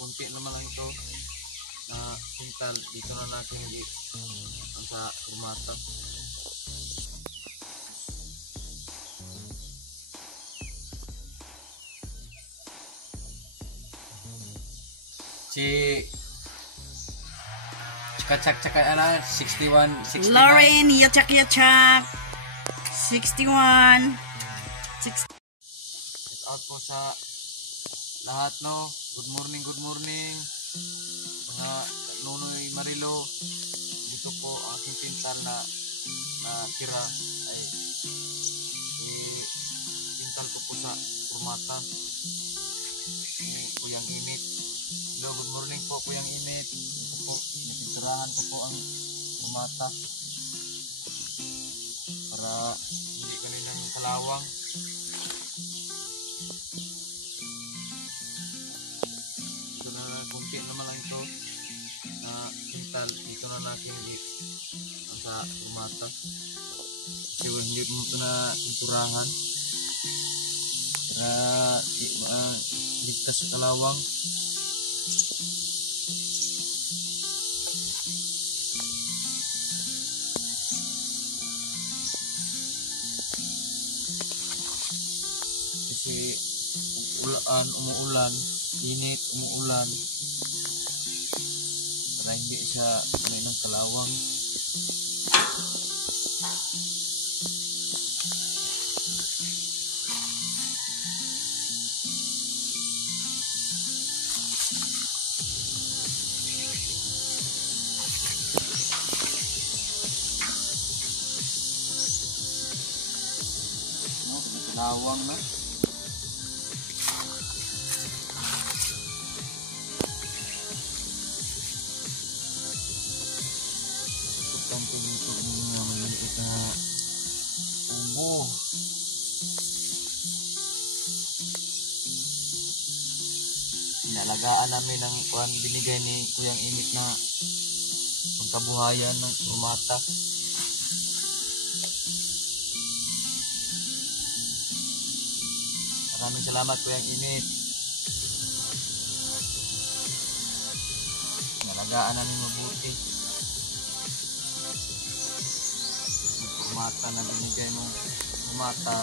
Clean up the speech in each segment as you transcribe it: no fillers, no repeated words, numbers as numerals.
kunti naman lang ito na pintal. Dito na natin ang sa kurmata. Si Chak ala 61 Lauren Yachak 61 Shout out po sa lahat, no. Good morning mga Nonoy Marilo. Dito po ang aking pintal na tira ay pintal ko po sa kurmata. Kuyang Imit. Hello, good morning po Kuyang Imit. Ito po, napinturahan ko po ang kurmata para hindi kanilang kalawang. Ito na, kunti naman lang ito na pintal. Dito na natin ang sa kurmata kasi hindi mo ito na pinturahan para ligtas sa kalawang. Kasi umuulan, init, umuulan para hindi siya may ng kalawang. Kalawang na. Inalagaan namin ng binigay ni Kuyang Imit na pagkabuhayan ng kurmata. Maraming salamat Kuyang Imit. Inalagaan namin mabuti yung kurmata na binigay mong kurmata.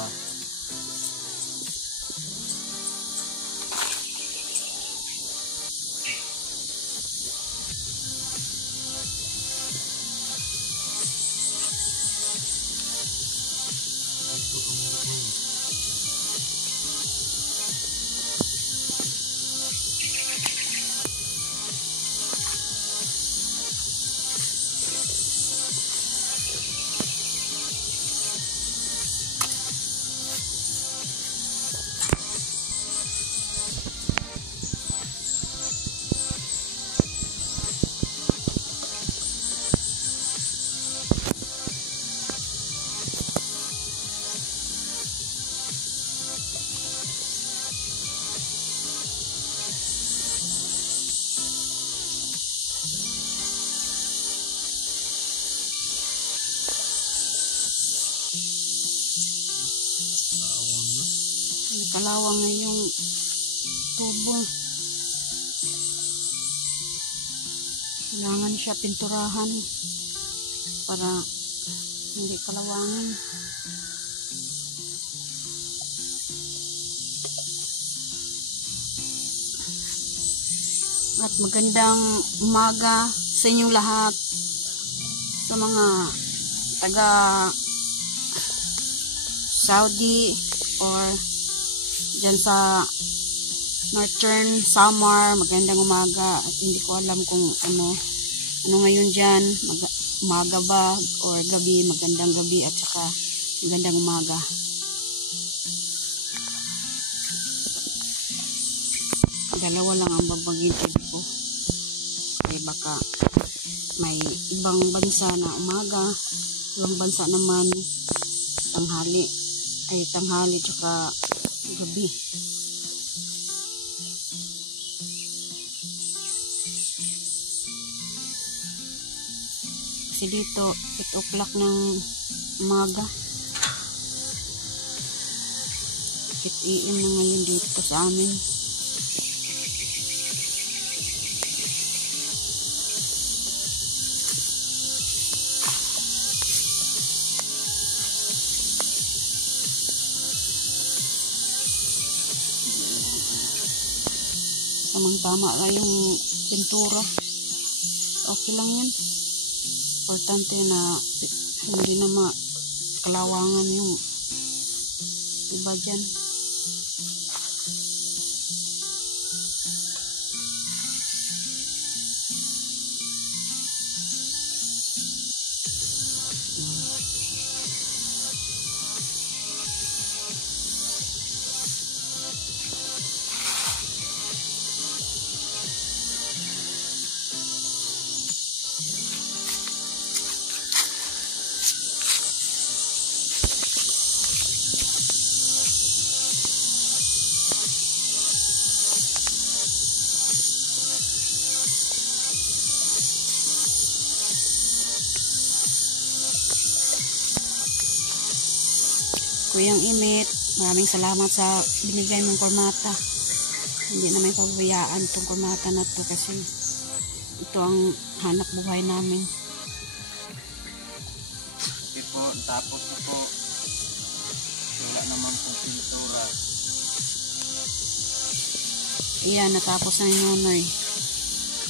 Kalawang na yung tubo. Kailangan siya pinturahan para hindi kalawangan. At magandang umaga sa inyong lahat, sa mga taga Saudi or dyan sa Northern Samar. Magandang umaga. At hindi ko alam kung ano ngayon dyan, umaga ba or gabi. Magandang gabi at saka magandang umaga. Dalawa lang ang babagin ko, kaya baka may ibang bansa na umaga, ibang bansa naman tanghali tsaka gabi. Kasi dito 8 o'clock ng umaga, 8 AM na ngayon dito sa amin. tamang-tama lang yung pintura. Okay lang yan. Importante na hindi na makalawangan yung iba dyan. Kuyang Imit, maraming salamat sa binigay mong kurmata. Hindi naman pabayaan itong kurmata na to kasi ito ang hanap buhay namin. Okay po, tapos na po. Wala naman pong pintura. Iyan, natapos na yung Nonoy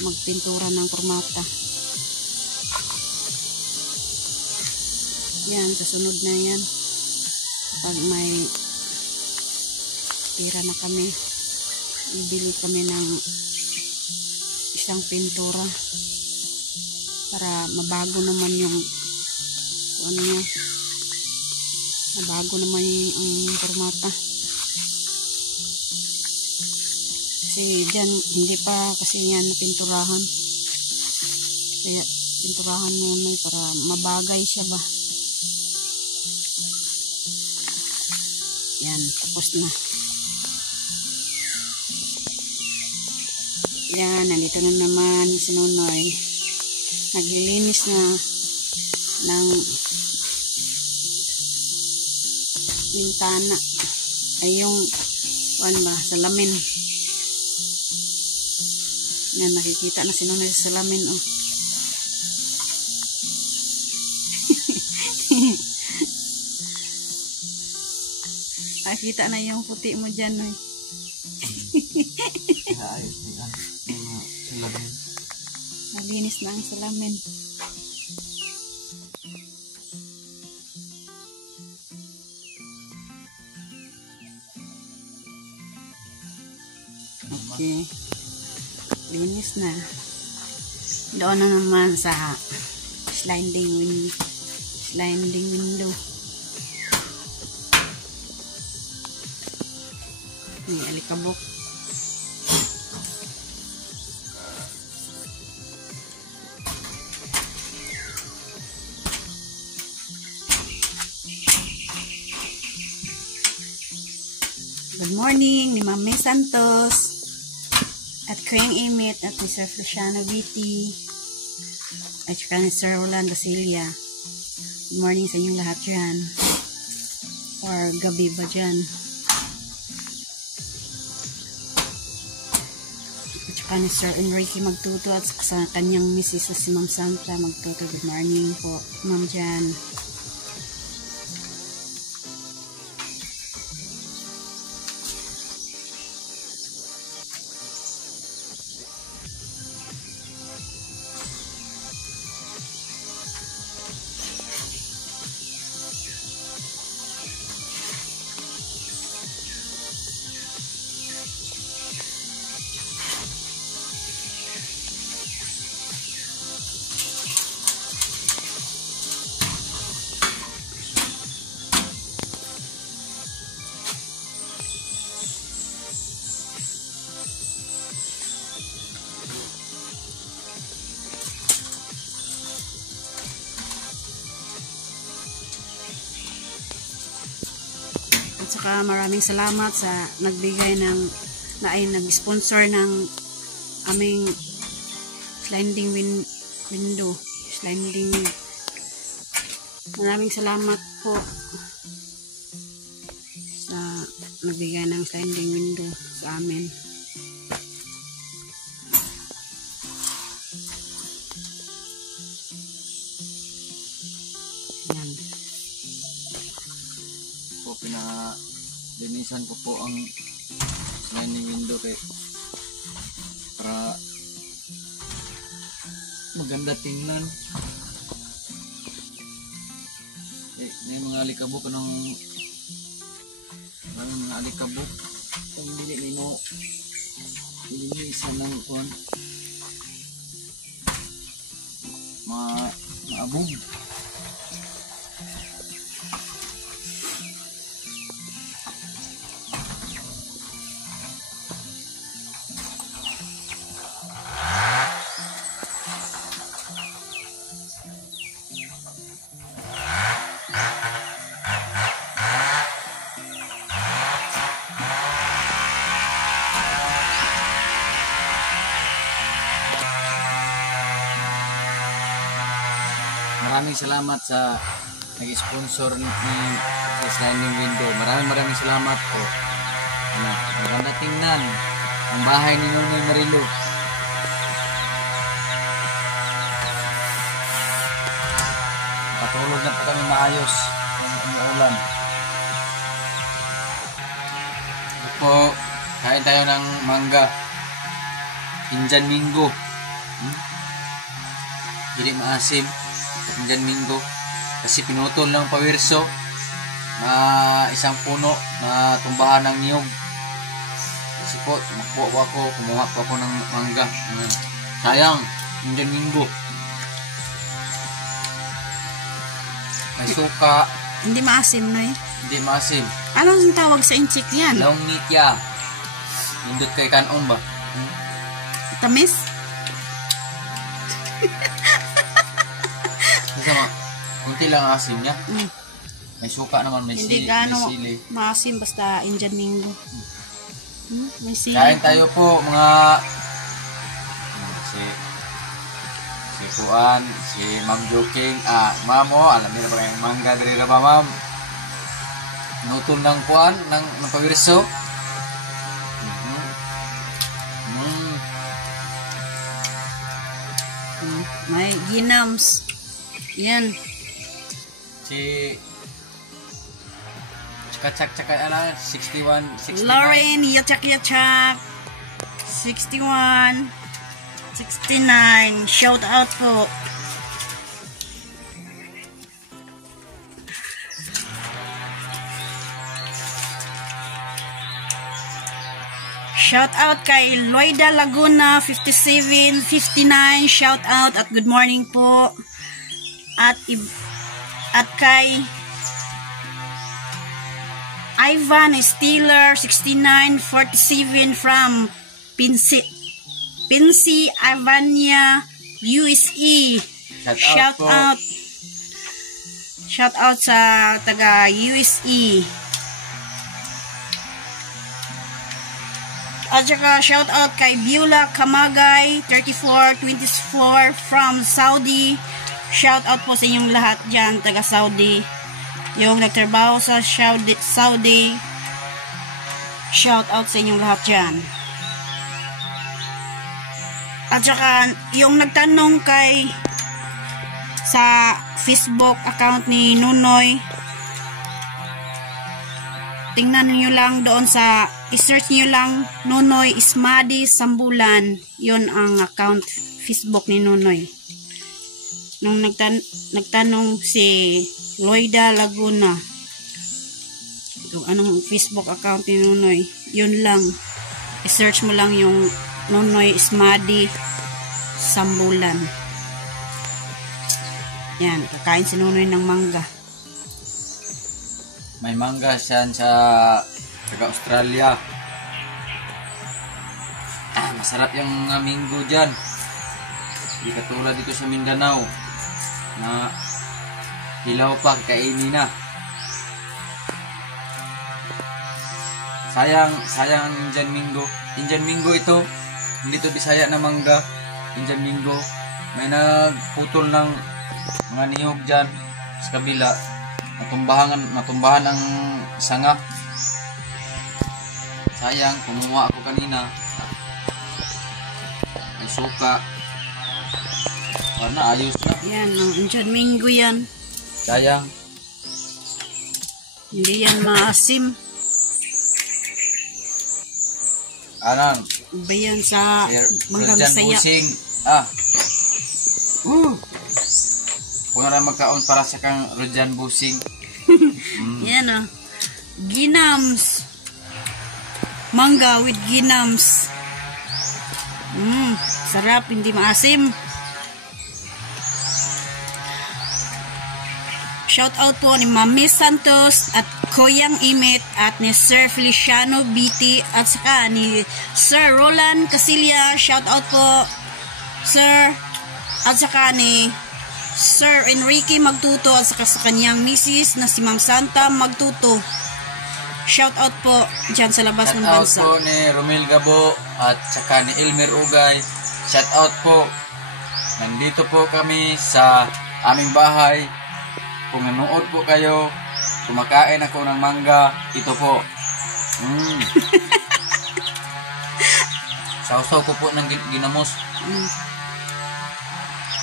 magpintura ng kurmata. Yan, susunod na yan. Pag may pira na kami, bibili kami ng isang pintura para mabago naman yung ano niya, mabago naman yung formata. Kasi dyan hindi pa kasi yan napinturahan, kaya pinturahan muna para mabagay siya ba. Yan, tapos na. Yan, nandito na naman si Nonoy. Naglilinis na ng bintana. Ay yung, ano ba, salamin. Yan, nakikita na si Nonoy sa salamin, oh. Nakita na yung puti mo dyan, eh. Ayos din ang salamin. Nalinis na ang salamin. Okay. Linis na. Doon na naman sa sliding window. May alikabok. Good morning ni Ma'am May Santos at Kuyang Imit at ni Sir Feliciano Viti at saka ni Sir Rolando Celia. Good morning sa inyong lahat dyan, or gabi ba dyan. At saka ni Sir Enrique Magtuto at sa kanyang misis si Ma'am Santa Magtuto. Good morning po, Ma'am Jan. At saka maraming salamat sa nagbigay ng nag-sponsor ng aming sliding window. Maraming salamat po sa nagbigay ng sliding window sa amin. Yan. Pinalinisan ko po ang sliding window kay para maganda tingnan. May mga alikabok maraming mga alikabok kung dili mo ilinisan ng kuwan maabog. Maraming salamat sa nag-sponsor ni sa sliding window. Maraming salamat po. Maganda tingnan ang bahay ni Nonoy Marilo. Patulog na po kami maayos ng umuulan. Ito po, kain tayo ng mangga. Indian Mingo. Hindi maasim. Indian Mingo. Kasi pinutol ng pawirso na isang puno na tumbahan ng niyog. Kasi po, kumuha po ako ng mangga. Sayang, Indian Mingo. May suka. Hindi maasim, no eh? Hindi maasim. Anong tawag sa inchik yan? Longitya. Indot kay kanon ba? Tamis? Isa kunti lang asim niya. May suka naman, may hindi sili. gaano May sili. maasim, basta Indian Mingo. May sili. Kain tayo po mga si Puan, si Ma'am Joking. Ma'am alam niyo na ba yung mangga diri ra ba, ma'am? Nutol ng Puan ng pawirso. May ginams. Yan. Si Chaka ala 61 69. Lauren, yachak. 61 69. Shout out po. Shout out kay Loida Laguna 5759. Shout out at good morning po. At kay Ivan Steeler 6947 from Pennsylvania, USA. Shout out. Shout out sa taga USA. At saka shout out kay Beulah Kamagay 3424 from Saudi. Shout out po sa inyong lahat dyan, taga Saudi. Yung nagtrabaho sa Saudi. Shout out sa inyong lahat dyan. At saka yung nagtanong kay sa Facebook account ni Nonoy, tingnan niyo lang doon sa i-search niyo lang Nonoy Ismadi Sambulan. Yun ang account Facebook ni Nonoy. Nung nagtanong si Loida Laguna kung anong Facebook account ni Nonoy, yun lang, i-search mo lang yung Nonoy Ismadi Sambulan. Yan, kakain si Nonoy ng mangga. May mangga siyan sa taga Australia. Masarap yung minggo dyan. Hindi katulad dito sa Mindanao na hilaw pa, kainin na. Sayang ang Indian Mingo. Indian Mingo ito, hindi to Bisaya na mangga. Indian Mingo. May nagputol ng mga niyog dyan sa kabila. Matumbahan ang sanga. Sayang, kumuha ako kanina. May suka. Wala, ayos na. Yan, Indian Mingo yan. Sayang. Hindi yan maasim. Anang, Bayan sa Manggang Rojan Bisaya. Busing. Kung na magkaon para sa kang Rojan Busing. Yan o. Ginams. Mangga with ginams. Sarap, hindi maasim. Shout out po ni Mami Santos at Koyang Imit at ni Sir Feliciano BT at saka ni Sir Roland Casilia. Shout out po Sir at saka ni Sir Enrique Magtuto at saka sa kanyang misis na si Ma'am Santa Magtuto. Shout out po dyan sa labas ng Shout out bansa. po ni Romel Gabo at saka ni Elmer Ugay. Shout out po. Nandito po kami sa aming bahay. Kung nanood po kayo, kumakain ako ng mangga, ito po. Sausaw ko po ng ginamos.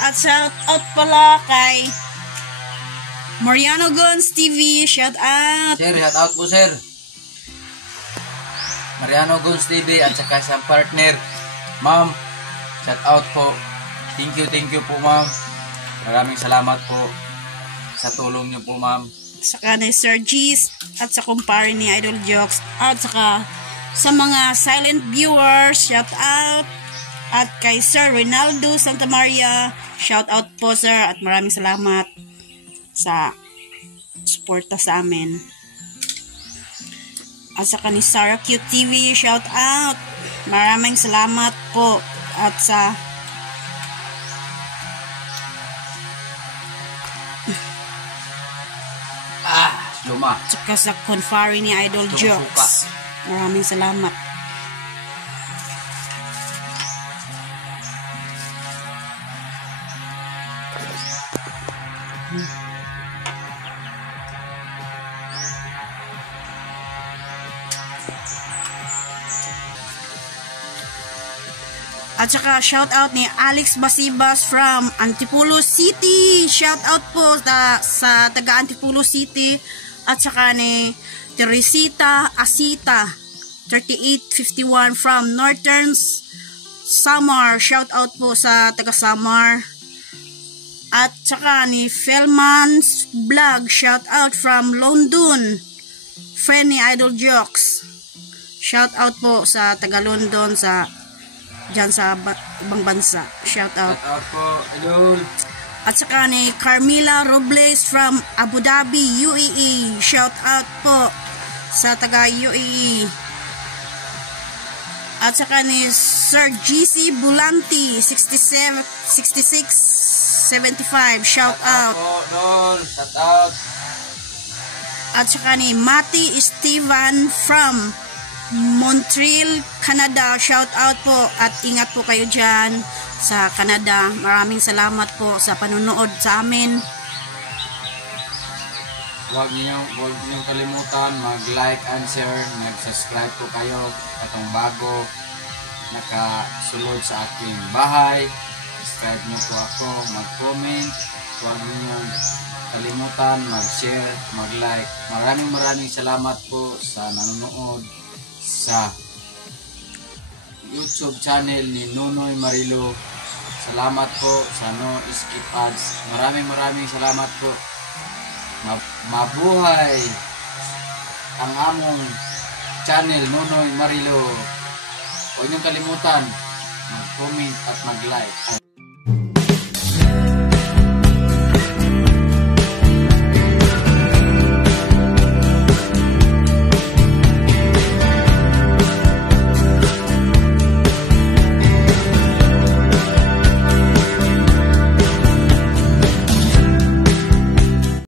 At shout out pala kay Mariano Guns TV. Shout out. Sir, shout out po sir. Mariano Guns TV at saka sa partner. Ma'am, shout out po. Thank you po ma'am. Maraming salamat po sa tulong niyo po ma'am. Saka ni Sir G's at sa kumpare ni Idol Jokes at saka sa mga silent viewers, shout out. At kay Sir Rinaldo Santa Maria, shout out po sir at maraming salamat sa suporta sa amin. At saka ni Sarah Q TV, shout out. Maraming salamat po at sa Luma. tsaka sa konfari ni Idol Jokes. Maraming salamat. At saka shout out ni Alex Basibas from Antipolo City. Shout out po sa taga Antipolo City. At saka ni Teresita Asita 3851 from Northern Samar. Shout out po sa taga Samar. At saka ni Felman's Vlog. Shout out from London. Friend ni Idol Jokes. Shout out po sa taga London sa dyan sa ibang bansa. Shout out. Shout out po, idol. At saka ni Carmila Robles from Abu Dhabi, UAE. Shout out po sa taga UAE. At saka ni Sir GC Bulanti 6675. Shout out. Shout out. At saka ni Mati Estevan from Montreal, Canada. Shout out po at ingat po kayo dyan sa Canada. Maraming salamat po sa panonood sa amin. Huwag niyong kalimutan mag-like and share, mag-subscribe po kayo atong bago nakasulod sa aking bahay. Subscribe niyo po ako, mag-comment. Huwag niyong kalimutan mag-share, mag-like. Maraming salamat po sa nanonood sa YouTube channel ni Nonoy Marilo. Salamat po sa No Skip Ads. Maraming salamat po. Mabuhay ang among channel Nonoy Marilo. Huwag niyong kalimutan mag-comment at mag-like.